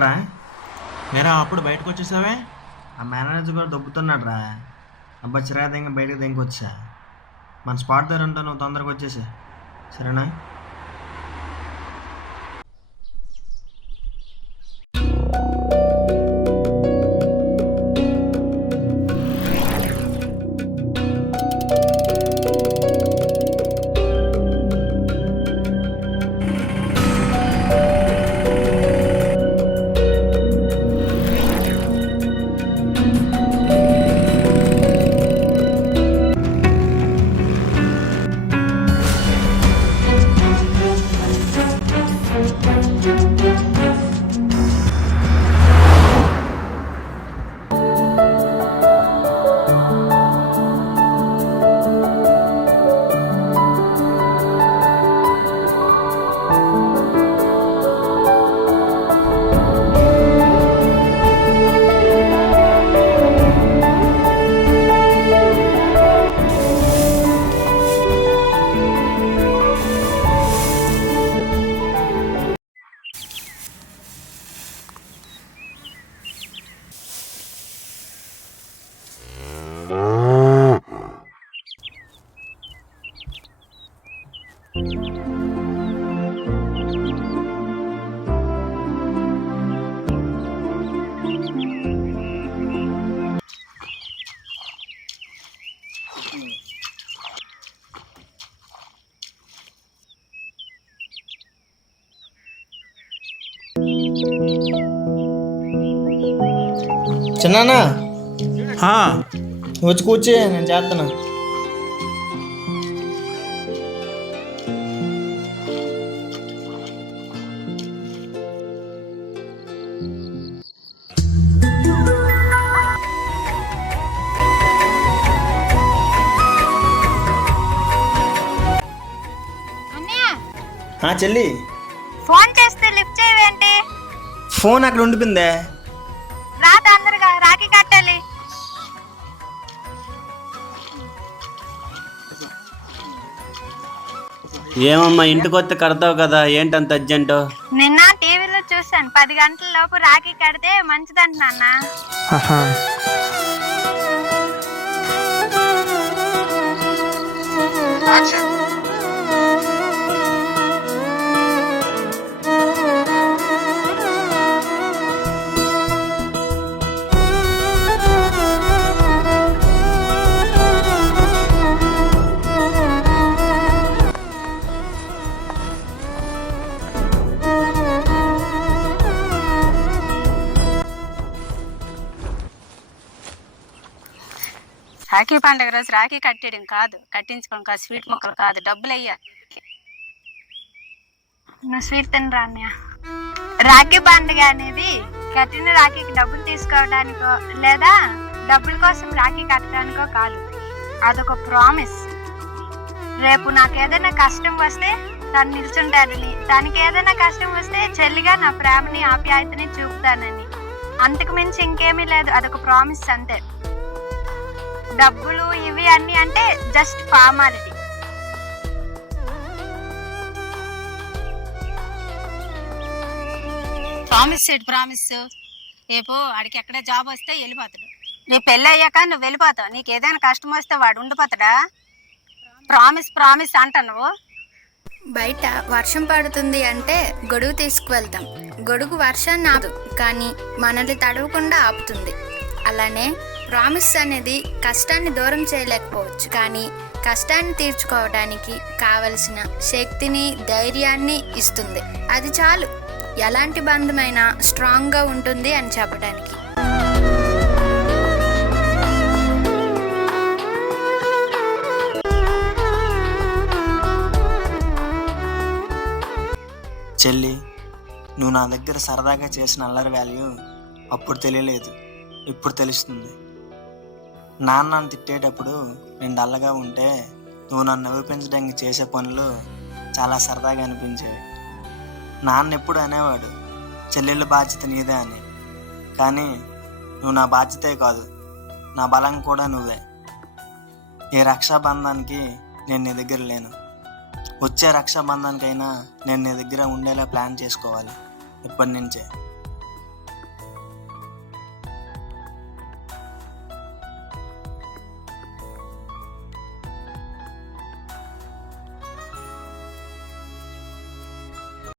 ఎక్కడ్రా? వేరే అప్పుడు బయటకు వచ్చేసావే? ఆ మేనేజర్ కూడా దొబ్బుతున్నాడు రా. అబ్బా చిరాదంగా బయటకు దింకొచ్చా. మన స్పాట్ దగ్గర ఉంటా, నువ్వు తొందరగా వచ్చేసా, సరేనా? చిన్నానా వచ్చి కూర్చే, నేను చేస్తాను. చెల్లి, ఫోన్ చేస్తే లిఫ్ట్ చేయవేంటి? ఫోన్ అక్కడ ఉండిపోయిందే. రా తొందరగా, రాఖీ కట్టాలి. ఏమమ్మా ఇంటికి వస్తే కడతావు కదా, ఏంటంత అర్జెంటు? నిన్న టీవీలో చూసాను, 10 గంటల లోపు రాఖీ కడితే మంచిదంట నాన్న. రాఖీ పండుగ రోజు రాఖీ కట్టేయడం కాదు, కట్టించుకోవడం కాదు, స్వీట్ ముక్కలు కాదు, డబ్బులు అయ్యాలి. నువ్వు స్వీట్ తినరా అన్నయ్య? రాఖీ పండుగ అనేది కట్టిన రాఖీకి డబ్బులు తీసుకోవడానికో లేదా డబ్బుల కోసం రాఖీ కట్టడానికో కాదు, అదొక ప్రామిస్. రేపు నాకేదైనా కష్టం వస్తే తను నిల్చుంటానని, తనకి ఏదైనా కష్టం వస్తే చెల్లిగా నా ప్రేమని ఆప్యాయతని చూపుతానని, అంతకు మించి ఇంకేమీ లేదు. అదొక ప్రామిస్ అంతే. డబ్బులు ఇవి అన్ని అంటే జస్ట్ ఫార్మాలిటీ. ప్రామిస్ రేపు ఆడికి ఎక్కడ జాబ్ వస్తే వెళ్ళిపోతాడు. రేపు పెళ్ళి అయ్యాక నువ్వు వెళ్ళిపోతావు, నీకు ఏదైనా కష్టం వస్తే వాడు ఉండిపోతాడా? ప్రామిస్ అంట నువ్వు. బయట వర్షం పడుతుంది అంటే గొడుగు తీసుకువెళ్తాం. గొడుగు వర్షాన్ని ఆపదు, కానీ మనల్ని తడవకుండా ఆపుతుంది. అలానే ప్రామిస్ అనేది కష్టాన్ని దూరం చేయలేకపోవచ్చు, కానీ కష్టాన్ని తీర్చుకోవడానికి కావలసిన శక్తిని, ధైర్యాన్ని ఇస్తుంది. అది చాలు ఎలాంటి బంధమైనా స్ట్రాంగ్గా ఉంటుంది అని చెప్పడానికి. చెల్లి, నువ్వు నా దగ్గర సరదాగా చేసిన అల్లరి వాల్యూ అప్పుడు తెలియలేదు, ఇప్పుడు తెలుస్తుంది. నాన్న తిట్టేటప్పుడు నేను డల్లగా ఉంటే నువ్వు నన్ను నవ్వించడానికి చేసే పనులు చాలా సరదాగా అనిపించేవి. నాన్న ఎప్పుడు అనేవాడు, చెల్లెళ్ళ బాధ్యత నీదే అని. కానీ నువ్వు నా బాధ్యతే కాదు, నా బలం కూడా నువ్వే. ఏ రక్షాబంధానికి నేను నీ దగ్గర లేను. వచ్చే రక్షాబంధానికైనా నేను నీ దగ్గర ఉండేలా ప్లాన్ చేసుకోవాలి ఇప్పటి నుంచే.